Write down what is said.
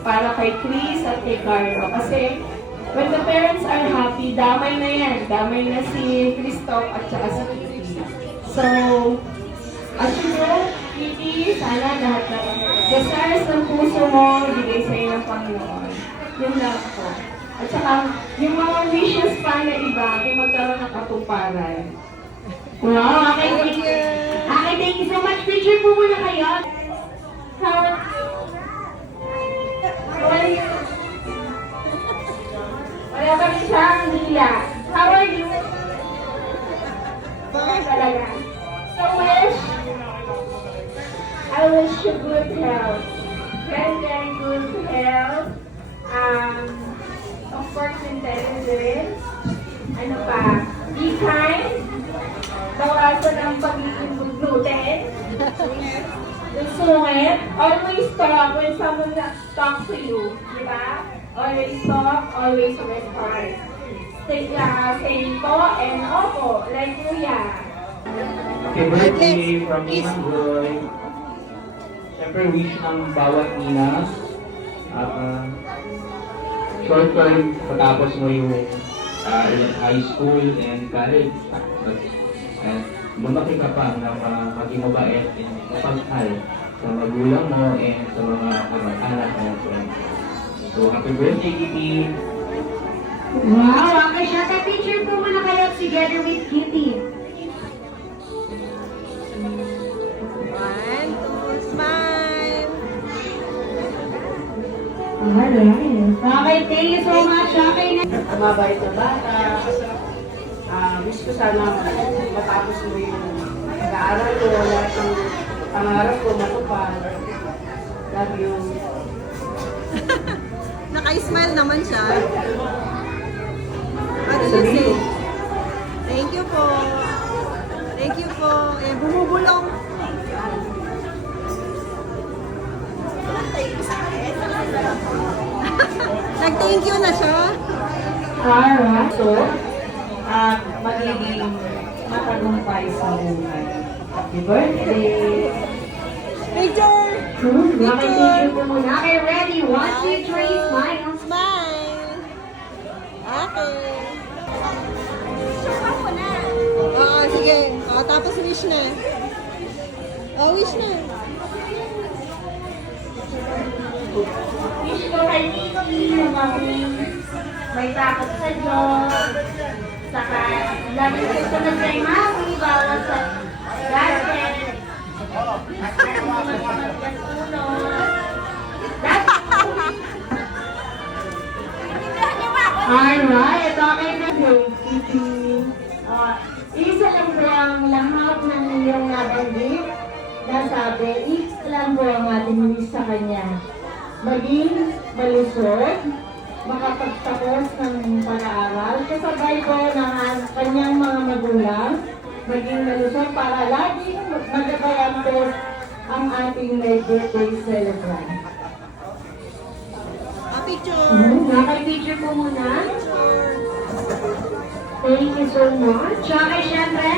para kay Chris at kay Carlo. Kasi when the parents are happy, damay na yan. Damay na si Christoph at saka si Kitty. So, as you know, Kitty, sana lahat ng desires ng puso mo, bigay sa'yo ng Panginoon. Yun lang ako. At saka, yung mga wishes pa na iba, ay magkaroon ng katuparan. Wow, okay, thank you. Okay, thank you so much. Picture po muna kayo. How are you? Wala pa rin siya ang hila. How are you? Okay talaga. So I wish you good health. Very, very good health. Of course, intelligence. Ano pa? Be kind. Bawasan ang pagiging gluten. Yung sungit. Always talk when someone talks to you. Diba? Always talk, always respond. Say po and opo, like Kuya. Okay, birthday from Ninang Joy. Siyempre, wish ng bawat Nina. Short term, patapos mo yung high school and college. At lumaki ka pa na maging mabait and mapagmahal sa magulang mo and sa mga kamag-anak mo. So, happy birthday, Kitty! Wow, okay siya. Picture po muna kayo together with Kitty. 1, 2, smile! Alright. Okay, thank you so much. Okay na. Mabait na bata. Wish ko sana matapos mo yung pag-aaral ko, lahat ng pangarap ko matupad. Love you. Naka-smile naman siya. Ano na say? Thank you po. Thank you po. Eh, bumubulong. Nag-thank you na siya. Alright. So, magiging matagumpay sa buhay. Happy birthday! Picture! Okay, picture po muna. Okay, ready? 1, 2, 3, smile. Smile! Okay. Oo, sige. Tapos wish na. Wish na. Wish ko kay Nikki na may takot sa Diyos. Saka, lagi gusto na kay Mami, bawal sa gadget. At magkasunod. Alright, okay na yung Kitty. Isa lang po ang lahat ng iyong nabanggit. Nasabi, isa lang po ang ating wish sa kanya. Maging malusog, makapagtapos ng pag-aaral, kasabay po ng kanyang mga magulang, maging malusog para lagi magagantos ang ating birthday celebrant. Picture! Nakay-picture po muna. Thank you so much. Okay, syempre,